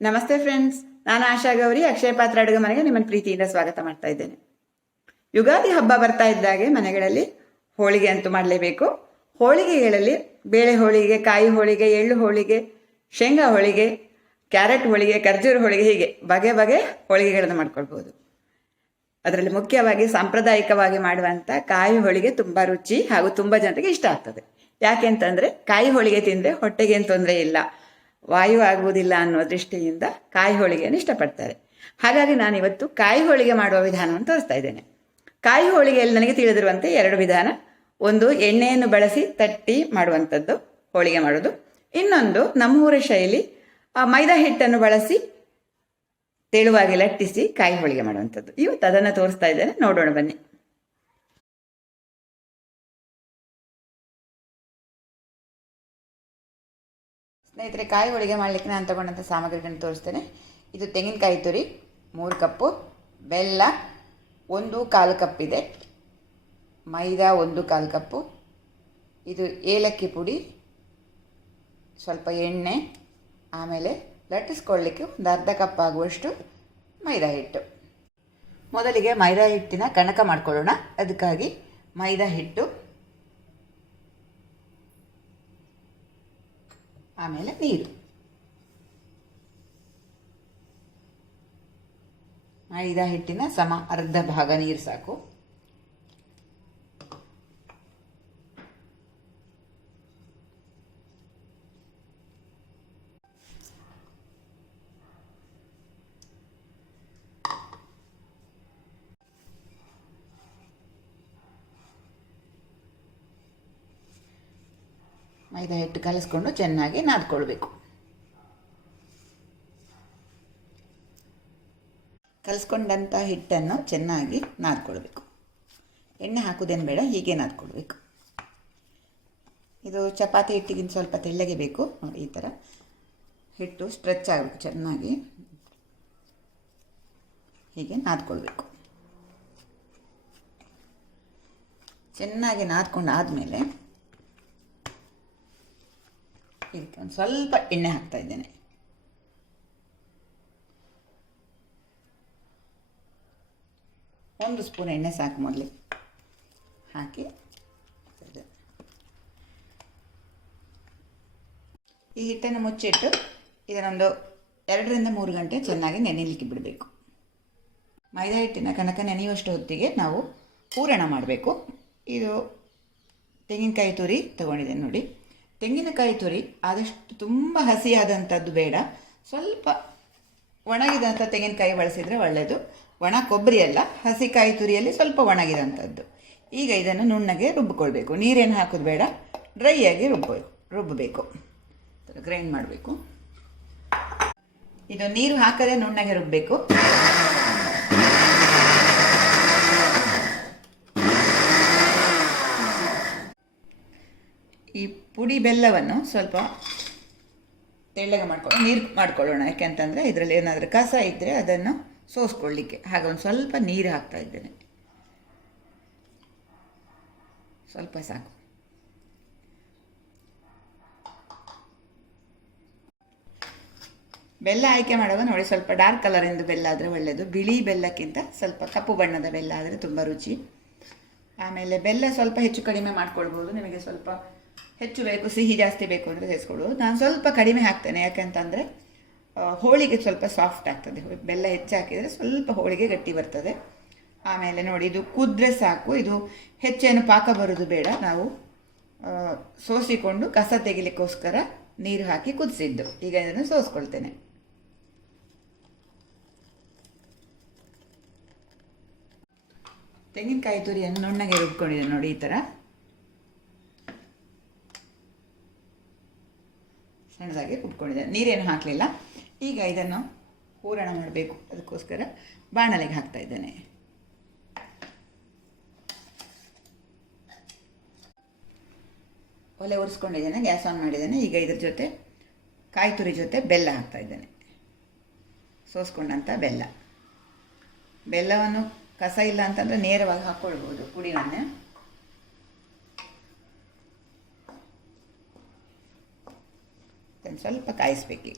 ನಮಸ್ತೆ ಫ್ರೆಂಡ್ಸ್, ನಾನು ಆಶಾ ಗೌರಿ ಅಕ್ಷಯ ಪಾತ್ರ ಅಡುಗೆ ಮನೆಗೆ ನಿಮ್ಮನ್ನು ಪ್ರೀತಿಯಿಂದ ಸ್ವಾಗತ ಮಾಡ್ತಾ ಇದ್ದೇನೆ. ಯುಗಾದಿ ಹಬ್ಬ ಬರ್ತಾ ಇದ್ದಾಗೆ ಮನೆಗಳಲ್ಲಿ ಹೋಳಿಗೆ ಅಂತೂ ಮಾಡಲೇಬೇಕು. ಹೋಳಿಗೆಗಳಲ್ಲಿ ಬೇಳೆ ಹೋಳಿಗೆ, ಕಾಯಿ ಹೋಳಿಗೆ, ಎಳ್ಳು ಹೋಳಿಗೆ, ಶೇಂಗಾ ಹೋಳಿಗೆ, ಕ್ಯಾರೆಟ್ ಹೋಳಿಗೆ, ಖರ್ಜೂರ ಹೋಳಿಗೆ, ಹೀಗೆ ಬಗೆ ಬಗೆ ಹೋಳಿಗೆಗಳನ್ನು ಮಾಡ್ಕೊಳ್ಬೋದು. ಅದರಲ್ಲಿ ಮುಖ್ಯವಾಗಿ ಸಾಂಪ್ರದಾಯಿಕವಾಗಿ ಮಾಡುವಂಥ ಕಾಯಿ ಹೋಳಿಗೆ ತುಂಬ ರುಚಿ ಹಾಗೂ ತುಂಬ ಜನರಿಗೆ ಇಷ್ಟ ಆಗ್ತದೆ. ಯಾಕೆ ಅಂತಂದರೆ ಕಾಯಿ ಹೋಳಿಗೆ ತಿಂದರೆ ಹೊಟ್ಟೆಗೇನು ತೊಂದರೆ ಇಲ್ಲ, ವಾಯು ಆಗುವುದಿಲ್ಲ ಅನ್ನೋ ದೃಷ್ಟಿಯಿಂದ ಕಾಯಿ ಹೋಳಿಗೆಯನ್ನು ಇಷ್ಟಪಡ್ತಾರೆ. ಹಾಗಾಗಿ ನಾನಿವತ್ತು ಕಾಯಿ ಹೋಳಿಗೆ ಮಾಡುವ ವಿಧಾನವನ್ನು ತೋರಿಸ್ತಾ ಇದ್ದೇನೆ. ಕಾಯಿ ಹೋಳಿಗೆಯಲ್ಲಿ ನನಗೆ ತಿಳಿದಿರುವಂತೆ ಎರಡು ವಿಧಾನ. ಒಂದು ಎಣ್ಣೆಯನ್ನು ಬಳಸಿ ತಟ್ಟಿ ಮಾಡುವಂಥದ್ದು ಹೋಳಿಗೆ ಮಾಡೋದು. ಇನ್ನೊಂದು ನಮ್ಮೂರ ಶೈಲಿ ಮೈದಾ ಹಿಟ್ಟನ್ನು ಬಳಸಿ ತೆಳುವಾಗಿ ಲಟ್ಟಿಸಿ ಕಾಯಿ ಹೋಳಿಗೆ ಮಾಡುವಂಥದ್ದು. ಇವತ್ತು ಅದನ್ನು ತೋರಿಸ್ತಾ ಇದ್ದೇನೆ, ನೋಡೋಣ ಬನ್ನಿ. ಸ್ನೇಹಿತರೆ, ಕಾಯಿ ಹೋಳಿಗೆ ಮಾಡಲಿಕ್ಕೆ ನಾನು ತಗೊಂಡಂಥ ಸಾಮಗ್ರಿಗಳನ್ನು ತೋರಿಸ್ತೇನೆ. ಇದು ತೆಂಗಿನಕಾಯಿ ತುರಿ 3 ಕಪ್ಪು, ಬೆಲ್ಲ 1/4 ಕಪ್ ಇದೆ, ಮೈದಾ 1/4 ಕಪ್ಪು, ಇದು ಏಲಕ್ಕಿ ಪುಡಿ, ಸ್ವಲ್ಪ ಎಣ್ಣೆ, ಆಮೇಲೆ ಲಟ್ಟಿಸ್ಕೊಳ್ಳಿಕ್ಕೆ ಒಂದು ಅರ್ಧ ಕಪ್ ಆಗುವಷ್ಟು ಮೈದಾ ಹಿಟ್ಟು. ಮೊದಲಿಗೆ ಮೈದಾ ಹಿಟ್ಟಿನ ಕಣಕ ಮಾಡ್ಕೊಳ್ಳೋಣ. ಅದಕ್ಕಾಗಿ ಮೈದಾ ಹಿಟ್ಟು, ಆಮೇಲೆ ನೀರು. ಮೈದಾ ಹಿಟ್ಟಿನ ಸಮ ಅರ್ಧ ಭಾಗ ನೀರು ಸಾಕು. ಮೈದಾ ಹಿಟ್ಟು ಕಲಿಸ್ಕೊಂಡು ಚೆನ್ನಾಗಿ ನಾದ್ಕೊಳ್ಬೇಕು. ಕಲಿಸ್ಕೊಂಡಂಥ ಹಿಟ್ಟನ್ನು ಚೆನ್ನಾಗಿ ನಾದ್ಕೊಳ್ಬೇಕು. ಎಣ್ಣೆ ಹಾಕೋದೇನು ಬೇಡ, ಹೀಗೆ ನಾದ್ಕೊಳ್ಬೇಕು. ಇದು ಚಪಾತಿ ಹಿಟ್ಟಿಗಿಂತ ಸ್ವಲ್ಪ ತೆಳ್ಳಗೆ ಬೇಕು ನೋಡಿ. ಈ ಥರ ಹಿಟ್ಟು ಸ್ಟ್ರೆಚ್ ಆಗಬೇಕು, ಚೆನ್ನಾಗಿ ಹೀಗೆ ನಾದ್ಕೊಳ್ಬೇಕು. ಚೆನ್ನಾಗಿ ನಾದ್ಕೊಂಡು ಆದಮೇಲೆ ಇದಕ್ಕೆ ಒಂದು ಸ್ವಲ್ಪ ಎಣ್ಣೆ ಹಾಕ್ತಾ ಇದ್ದೇನೆ. ಒಂದು ಸ್ಪೂನ್ ಎಣ್ಣೆ ಸಾಕು. ಮೊದಲು ಹಾಕಿ ಈ ಹಿಟ್ಟನ್ನು ಮುಚ್ಚಿಟ್ಟು ಇದನ್ನೊಂದು 2 ರಿಂದ 3 ಗಂಟೆ ಚೆನ್ನಾಗಿ ನೆನೆಯಲಿಕ್ಕೆ ಬಿಡಬೇಕು. ಮೈದಾ ಹಿಟ್ಟಿನ ಕನಕ ನೆನೆಯುವಷ್ಟು ಹೊತ್ತಿಗೆ ನಾವು ಪೂರಣ ಮಾಡಬೇಕು. ಇದು ತೆಂಗಿನಕಾಯಿ ತುರಿ ತಗೊಂಡಿದ್ದೇನೆ ನೋಡಿ. ತೆಂಗಿನಕಾಯಿ ತುರಿ ಆದಷ್ಟು ತುಂಬ ಹಸಿಯಾದಂಥದ್ದು ಬೇಡ, ಸ್ವಲ್ಪ ಒಣಗಿದಂಥ ತೆಂಗಿನಕಾಯಿ ಬಳಸಿದರೆ ಒಳ್ಳೆಯದು. ಒಣ ಕೊಬ್ಬರಿ ಅಲ್ಲ, ಹಸಿ ಕಾಯಿ ತುರಿಯಲ್ಲಿ ಸ್ವಲ್ಪ ಒಣಗಿದಂಥದ್ದು. ಈಗ ಇದನ್ನು ನುಣ್ಣಗೆ ರುಬ್ಬಿಕೊಳ್ಬೇಕು. ನೀರೇನು ಹಾಕೋದು ಬೇಡ, ಡ್ರೈಯಾಗಿ ರುಬ್ಬಬೇಕು, ಗ್ರೈಂಡ್ ಮಾಡಬೇಕು. ಇದು ನೀರು ಹಾಕದೆ ನುಣ್ಣಗೆ ರುಬ್ಬಬೇಕು. ಈ ಪುಡಿ ಬೆಲ್ಲವನ್ನು ಸ್ವಲ್ಪ ತೆಳ್ಳಗೆ ನೀರು ಮಾಡ್ಕೊಳ್ಳೋಣ. ಯಾಕೆಂತಂದರೆ ಇದರಲ್ಲಿ ಏನಾದರೂ ಕಸ ಇದ್ದರೆ ಅದನ್ನು ಸೋಸ್ಕೊಳ್ಳಿಕ್ಕೆ. ಹಾಗೆ ಒಂದು ಸ್ವಲ್ಪ ನೀರು ಹಾಕ್ತಾ ಇದ್ದೇನೆ, ಸ್ವಲ್ಪ ಸಾಕು. ಬೆಲ್ಲ ಆಯ್ಕೆ ಮಾಡುವಾಗ ನೋಡಿ, ಸ್ವಲ್ಪ ಡಾರ್ಕ್ ಕಲರಿಂದ ಬೆಲ್ಲ ಆದರೆ ಒಳ್ಳೆಯದು. ಬಿಳಿ ಬೆಲ್ಲಕ್ಕಿಂತ ಸ್ವಲ್ಪ ಕಪ್ಪು ಬಣ್ಣದ ಬೆಲ್ಲ ಆದರೆ ತುಂಬ ರುಚಿ. ಆಮೇಲೆ ಬೆಲ್ಲ ಸ್ವಲ್ಪ ಹೆಚ್ಚು ಕಡಿಮೆ ಮಾಡ್ಕೊಳ್ಬೋದು. ನಿಮಗೆ ಸ್ವಲ್ಪ ಹೆಚ್ಚು ಬೇಕು, ಸಿಹಿ ಜಾಸ್ತಿ ಬೇಕು ಅಂದರೆ ಸೇರಿಸ್ಕೊಳ್ಳೋದು. ನಾನು ಸ್ವಲ್ಪ ಕಡಿಮೆ ಹಾಕ್ತೇನೆ, ಯಾಕೆಂತಂದರೆ ಹೋಳಿಗೆ ಸ್ವಲ್ಪ ಸಾಫ್ಟ್ ಆಗ್ತದೆ. ಬೆಲ್ಲ ಹೆಚ್ಚು ಹಾಕಿದರೆ ಸ್ವಲ್ಪ ಹೋಳಿಗೆ ಗಟ್ಟಿ ಬರ್ತದೆ. ಆಮೇಲೆ ನೋಡಿ, ಇದು ಕುದ್ರೆ ಸಾಕು. ಇದು ಹೆಚ್ಚೇನು ಪಾಕ ಬರೋದು ಬೇಡ. ನಾವು ಸೋಸಿಕೊಂಡು ಕಸ ತೆಗಿಲಿಕ್ಕೋಸ್ಕರ ನೀರು ಹಾಕಿ ಕುದಿಸಿದ್ದು. ಈಗ ಇದನ್ನು ಸೋಸ್ಕೊಳ್ತೇನೆ. ತೆಂಗಿನಕಾಯಿ ತುರಿಯನ್ನು ನುಣ್ಣಗೆ ರುಬ್ಕೊಂಡಿದ್ದೇನೆ ನೋಡಿ. ಈ ಥರ ಸಣ್ಣದಾಗಿ ರುಬ್ಕೊಂಡಿದ್ದೇನೆ, ನೀರೇನು ಹಾಕಲಿಲ್ಲ. ಈಗ ಇದನ್ನು ಹೂರಣ ಮಾಡಬೇಕು. ಅದಕ್ಕೋಸ್ಕರ ಬಾಣಲೆಗೆ ಹಾಕ್ತಾ ಇದ್ದೇನೆ. ಒಲೆ ಒರೆಸ್ಕೊಂಡಿದ್ದೇನೆ, ಗ್ಯಾಸ್ ಆನ್ ಮಾಡಿದ್ದೇನೆ. ಈಗ ಇದ್ರ ಜೊತೆ ಕಾಯಿ ತುರಿ ಜೊತೆ ಬೆಲ್ಲ ಹಾಕ್ತಾ ಇದ್ದೇನೆ, ಸೋಸ್ಕೊಂಡಂಥ ಬೆಲ್ಲ. ಬೆಲ್ಲವನ್ನು ಕಸ ಇಲ್ಲ ಅಂತಂದರೆ ನೇರವಾಗಿ ಹಾಕ್ಕೊಳ್ಬೋದು ಪುಡಿನನ್ನೇ. ಸ್ವಲ್ಪ ಕಾಯಿಸ್ಬೇಕು.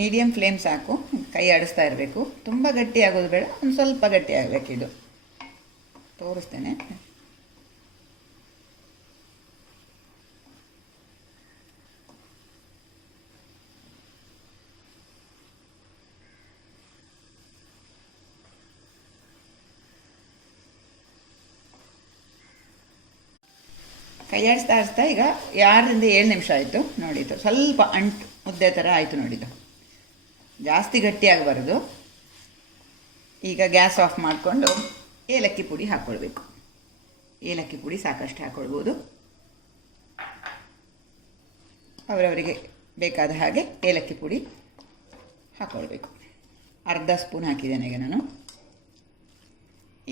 ಮೀಡಿಯಮ್ ಫ್ಲೇಮ್ ಸಾಕು. ಕೈ ಆಡಿಸ್ತಾ ಇರಬೇಕು. ತುಂಬ ಗಟ್ಟಿ ಆಗೋದು ಬೇಡ, ಒಂದು ಸ್ವಲ್ಪ ಗಟ್ಟಿ ಆಗಬೇಕಿದು. ತೋರಿಸ್ತೇನೆ. ಕೈ ಆಡಿಸ್ತಾ ಈಗ 6-7 ನಿಮಿಷ ಆಯಿತು ನೋಡಿದ್ದು. ಸ್ವಲ್ಪ ಅಂಟು ಮುದ್ದೆ ಥರ ಆಯಿತು ನೋಡಿದ್ದು. ಜಾಸ್ತಿ ಗಟ್ಟಿಯಾಗಬಾರ್ದು. ಈಗ ಗ್ಯಾಸ್ ಆಫ್ ಮಾಡಿಕೊಂಡು ಏಲಕ್ಕಿ ಪುಡಿ ಹಾಕ್ಕೊಳ್ಬೇಕು. ಏಲಕ್ಕಿ ಪುಡಿ ಸಾಕಷ್ಟು ಹಾಕ್ಕೊಳ್ಬೋದು. ಅವರವರಿಗೆ ಬೇಕಾದ ಹಾಗೆ ಏಲಕ್ಕಿ ಪುಡಿ ಹಾಕ್ಕೊಳ್ಬೇಕು. ಅರ್ಧ ಸ್ಪೂನ್ ಹಾಕಿದ್ದೇನೆ ಈಗ ನಾನು.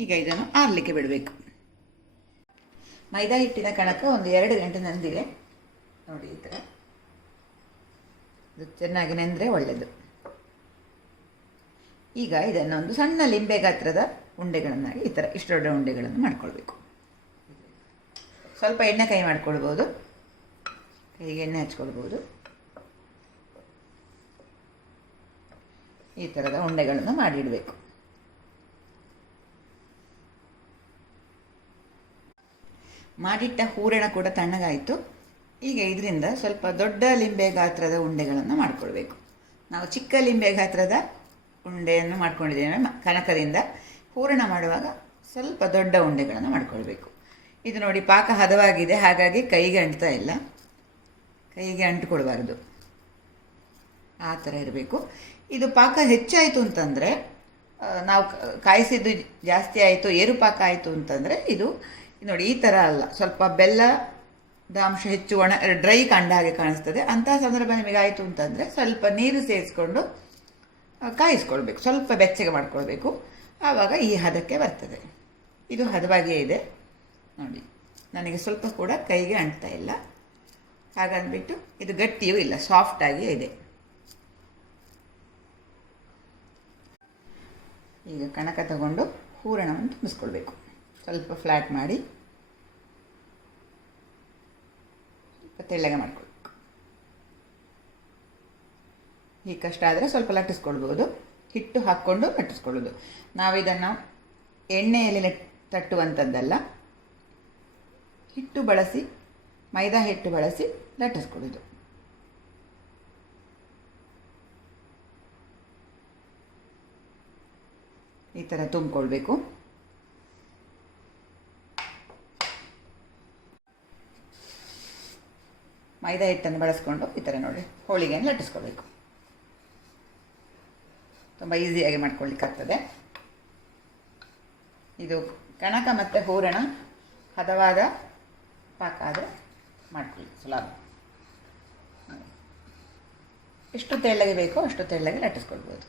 ಈಗ ಇದನ್ನು ಆರಲಿಕ್ಕೆ ಬಿಡಬೇಕು. ಮೈದಾ ಹಿಟ್ಟಿನ ಕಣಕ ಒಂದು 2 ಗಂಟೆ ನೆಂದಿದೆ ನೋಡಿ. ಈ ಥರ ಇದು ಚೆನ್ನಾಗಿ ನೆಂದರೆ ಒಳ್ಳೆಯದು. ಈಗ ಇದನ್ನು ಒಂದು ಸಣ್ಣ ಲಿಂಬೆ ಗಾತ್ರದ ಉಂಡೆಗಳನ್ನಾಗಿ ಈ ಥರ ಇಷ್ಟು ದೊಡ್ಡ ಉಂಡೆಗಳನ್ನು ಮಾಡ್ಕೊಳ್ಬೇಕು. ಸ್ವಲ್ಪ ಎಣ್ಣೆ ಕೈ ಮಾಡ್ಕೊಳ್ಬೋದು. ಕೈಗೆ ಎಣ್ಣೆ ಹಚ್ಕೊಳ್ಬೋದು. ಈ ಥರದ ಉಂಡೆಗಳನ್ನು ಮಾಡಿಡಬೇಕು. ಮಾಡಿಟ್ಟ ಹೂರಣ ಕೂಡ ತಣ್ಣಗಾಯಿತು. ಈಗ ಇದರಿಂದ ಸ್ವಲ್ಪ ದೊಡ್ಡ ಲಿಂಬೆ ಗಾತ್ರದ ಉಂಡೆಗಳನ್ನು ಮಾಡ್ಕೊಳ್ಬೇಕು. ನಾವು ಚಿಕ್ಕ ಲಿಂಬೆ ಗಾತ್ರದ ಉಂಡೆಯನ್ನು ಮಾಡ್ಕೊಂಡಿದ್ದೇವೆ ಕನಕದಿಂದ. ಹೂರಣ ಮಾಡುವಾಗ ಸ್ವಲ್ಪ ದೊಡ್ಡ ಉಂಡೆಗಳನ್ನು ಮಾಡ್ಕೊಳ್ಬೇಕು. ಇದು ನೋಡಿ ಪಾಕ ಹದವಾಗಿದೆ, ಹಾಗಾಗಿ ಕೈಗೆ ಅಂಟ್ತಾ ಇಲ್ಲ. ಕೈಗೆ ಅಂಟುಕೊಳ್ಬಾರ್ದು, ಆ ಥರ ಇರಬೇಕು. ಇದು ಪಾಕ ಹೆಚ್ಚಾಯಿತು ಅಂತಂದರೆ, ನಾವು ಕಾಯಿಸಿದ್ದು ಜಾಸ್ತಿ ಆಯಿತು, ಏರು ಪಾಕ ಆಯಿತು ಅಂತಂದರೆ ಇದು ನೋಡಿ ಈ ಥರ ಅಲ್ಲ, ಸ್ವಲ್ಪ ಬೆಲ್ಲದ ಅಂಶ ಹೆಚ್ಚು ಡ್ರೈ ಕಂಡ ಹಾಗೆ ಕಾಣಿಸ್ತದೆ. ಅಂತಹ ಸಂದರ್ಭ ನಿಮಗೆ ಆಯಿತು ಅಂತಂದರೆ ಸ್ವಲ್ಪ ನೀರು ಸೇರಿಸ್ಕೊಂಡು ಕಾಯಿಸ್ಕೊಳ್ಬೇಕು. ಸ್ವಲ್ಪ ಬೆಚ್ಚಗೆ ಮಾಡ್ಕೊಳ್ಬೇಕು. ಆವಾಗ ಈ ಹದಕ್ಕೆ ಬರ್ತದೆ. ಇದು ಹದವಾಗಿಯೇ ಇದೆ ನೋಡಿ. ನನಗೆ ಸ್ವಲ್ಪ ಕೂಡ ಕೈಗೆ ಅಂಟ್ತಾ ಇಲ್ಲ. ಹಾಗಂದ್ಬಿಟ್ಟು ಇದು ಗಟ್ಟಿಯೂ ಇಲ್ಲ, ಸಾಫ್ಟಾಗಿಯೇ ಇದೆ. ಈಗ ಕಣಕ ತಗೊಂಡು ಹೂರಣವನ್ನು ತುಂಬಿಸ್ಕೊಳ್ಬೇಕು. ಸ್ವಲ್ಪ ಫ್ಲ್ಯಾಟ್ ಮಾಡಿ ಸ್ವಲ್ಪ ತೆಳ್ಳಗೆ ಮಾಡ್ಕೊಳ್ಬೇಕು. ಈ ಕಷ್ಟ ಆದರೆ ಸ್ವಲ್ಪ ಲಟ್ಟಿಸ್ಕೊಳ್ಬೋದು. ಹಿಟ್ಟು ಹಾಕ್ಕೊಂಡು ಲಟ್ಟಿಸ್ಕೊಳ್ಳೋದು. ನಾವಿದನ್ನು ಎಣ್ಣೆಯಲ್ಲಿ ತಟ್ಟುವಂಥದ್ದಲ್ಲ, ಹಿಟ್ಟು ಬಳಸಿ, ಮೈದಾ ಹಿಟ್ಟು ಬಳಸಿ ಲಟ್ಟಿಸ್ಕೊಳ್ಳೋದು. ಈ ಥರ ತುಂಬಿಕೊಳ್ಬೇಕು. ಮೈದಾ ಹಿಟ್ಟನ್ನು ಬಳಸ್ಕೊಂಡು ಈ ಥರ ನೋಡಿ ಹೋಳಿಗೆಯನ್ನು ಲಟ್ಟಿಸ್ಕೊಳ್ಬೇಕು. ತುಂಬ ಈಸಿಯಾಗಿ ಮಾಡ್ಕೊಳ್ಳಿಕ್ಕಾಗ್ತದೆ. ಇದು ಕಣಕ ಮತ್ತು ಹೂರಣ ಹದವಾದ ಪಾಕ ಆದರೆ ಮಾಡ್ಕೊಳ್ಳಿ ಸುಲಭ. ಎಷ್ಟು ತೆಳ್ಳಗೆ ಬೇಕೋ ಅಷ್ಟು ತೆಳ್ಳಗೆ ಲಟ್ಟಿಸ್ಕೊಳ್ಬೋದು.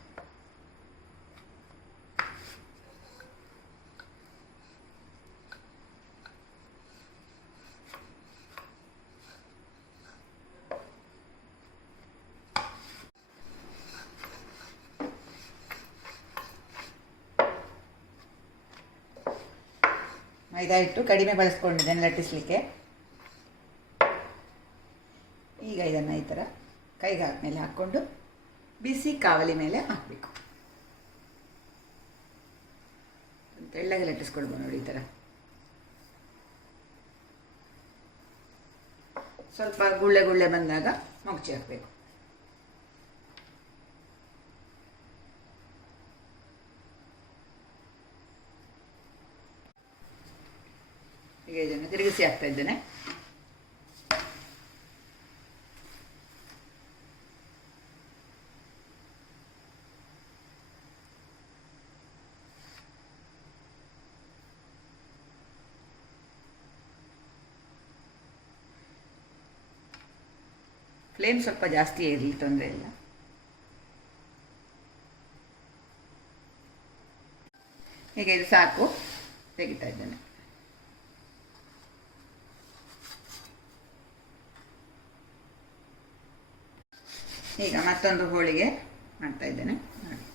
ಮೈದಾ ಹಿಟ್ಟು ಕಡಿಮೆ ಬಳಸ್ಕೊಂಡಿದ್ದೇನೆ ಲಟ್ಟಿಸಲಿಕ್ಕೆ. ಈಗ ಇದನ್ನು ಈ ಥರ ಕೈಗೆ ಮೇಲೆ ಹಾಕ್ಕೊಂಡು ಬಿಸಿ ಕಾವಲಿ ಮೇಲೆ ಹಾಕಬೇಕು. ತೆಳ್ಳಗೆ ಲಟ್ಟಿಸ್ಕೊಳ್ಬೋದು ನೋಡಿ. ಈ ಥರ ಸ್ವಲ್ಪ ಗುಳ್ಳೆ ಗುಳ್ಳೆ ಬಂದಾಗ ಮುಚ್ಚಿ ಹಾಕಬೇಕು. ಈಗ ಇದನ್ನು ತಿರುಗಿಸಿ ಹಾಕ್ತಾ ಇದ್ದೇನೆ. ಫ್ಲೇಮ್ ಸ್ವಲ್ಪ ಜಾಸ್ತಿ ಇರಲಿ, ತೊಂದರೆ ಇಲ್ಲ. ಹೀಗೆ ಇದು ಸಾಕು, ತೆಗಿತಾ ಇದ್ದೇನೆ. ಈಗ ಮತ್ತೊಂದು ಹೋಳಿಗೆ ಮಾಡ್ತಾ ಇದ್ದೇನೆ ನೋಡಿ.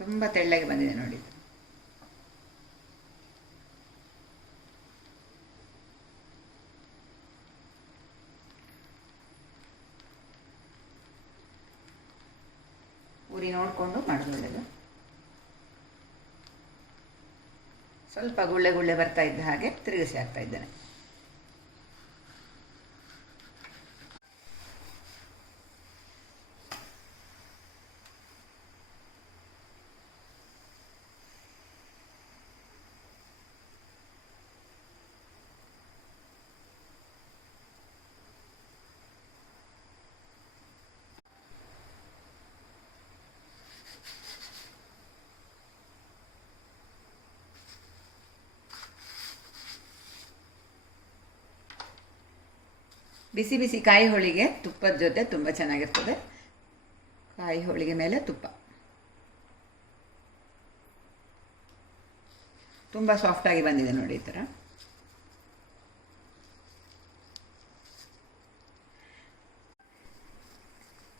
ತುಂಬ ತೆಳ್ಳಗೆ ಬಂದಿದೆ ನೋಡಿ. ಬದಿ ನೋಡಿಕೊಂಡು ಮಾಡೋದು ಒಳ್ಳೆಯದು. ಸ್ವಲ್ಪ ಗುಳ್ಳೆ ಗುಳ್ಳೆ ಬರ್ತಾ ಇದ್ದ ಹಾಗೆ ತಿರುಗಿಸಿ ಹಾಕ್ತಾ ಇದ್ದೇನೆ. ಬಿಸಿ ಬಿಸಿ ಕಾಯಿ ಹೋಳಿಗೆ ತುಪ್ಪದ ಜೊತೆ ತುಂಬ ಚೆನ್ನಾಗಿರ್ತದೆ. ಕಾಯಿ ಹೋಳಿಗೆ ಮೇಲೆ ತುಪ್ಪ ತುಂಬ ಸಾಫ್ಟಾಗಿ ಬಂದಿದೆ ನೋಡಿ. ಈ ಥರ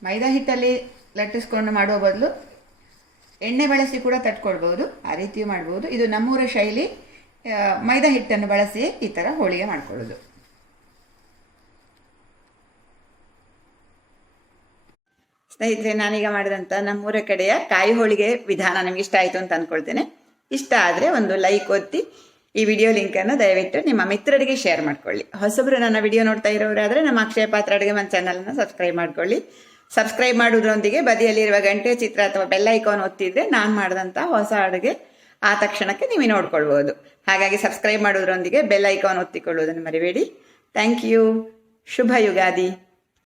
ಮೈದಾ ಹಿಟ್ಟಲ್ಲಿ ಲಟ್ಟಿಸ್ಕೊಂಡು ಮಾಡುವ ಬದಲು ಎಣ್ಣೆ ಬಳಸಿ ಕೂಡ ತಟ್ಕೊಳ್ಬೋದು, ಆ ರೀತಿಯೂ ಮಾಡ್ಬೋದು. ಇದು ನಮ್ಮೂರ ಶೈಲಿ, ಮೈದಾ ಹಿಟ್ಟನ್ನು ಬಳಸಿ ಈ ಥರ ಹೋಳಿಗೆ ಮಾಡ್ಕೊಳ್ಳೋದು. ಸ್ನೇಹಿತರೆ, ನಾನೀಗ ಮಾಡಿದಂಥ ನಮ್ಮೂರ ಕಡೆಯ ಕಾಯಿ ಹೋಳಿಗೆ ವಿಧಾನ ನಿಮ್ಗೆ ಇಷ್ಟ ಆಯಿತು ಅಂತ ಅಂದ್ಕೊಳ್ತೇನೆ. ಇಷ್ಟ ಆದರೆ ಒಂದು ಲೈಕ್ ಒತ್ತಿ ಈ ವಿಡಿಯೋ ಲಿಂಕನ್ನು ದಯವಿಟ್ಟು ನಿಮ್ಮ ಮಿತ್ರರಿಗೆ ಶೇರ್ ಮಾಡ್ಕೊಳ್ಳಿ. ಹೊಸಬರು ನನ್ನ ವಿಡಿಯೋ ನೋಡ್ತಾ ಇರೋರಾದರೆ ನಮ್ಮ ಅಕ್ಷಯ ಪಾತ್ರ ಅಡುಗೆ ಮನೆ ಚಾನಲನ್ನು ಸಬ್ಸ್ಕ್ರೈಬ್ ಮಾಡ್ಕೊಳ್ಳಿ. ಸಬ್ಸ್ಕ್ರೈಬ್ ಮಾಡೋದ್ರೊಂದಿಗೆ ಬದಿಯಲ್ಲಿರುವ ಗಂಟೆ ಚಿತ್ರ ಅಥವಾ ಬೆಲ್ ಐಕಾನ್ ಒತ್ತಿದ್ರೆ ನಾನು ಮಾಡಿದಂಥ ಹೊಸ ಅಡುಗೆ ಆ ತಕ್ಷಣಕ್ಕೆ ನೀವು ನೋಡ್ಕೊಳ್ಬೋದು. ಹಾಗಾಗಿ ಸಬ್ಸ್ಕ್ರೈಬ್ ಮಾಡೋದ್ರೊಂದಿಗೆ ಬೆಲ್ ಐಕಾನ್ ಒತ್ತಿಕೊಳ್ಳೋದನ್ನು ಮರಿಬೇಡಿ. Thank you. ಶುಭ ಯುಗಾದಿ.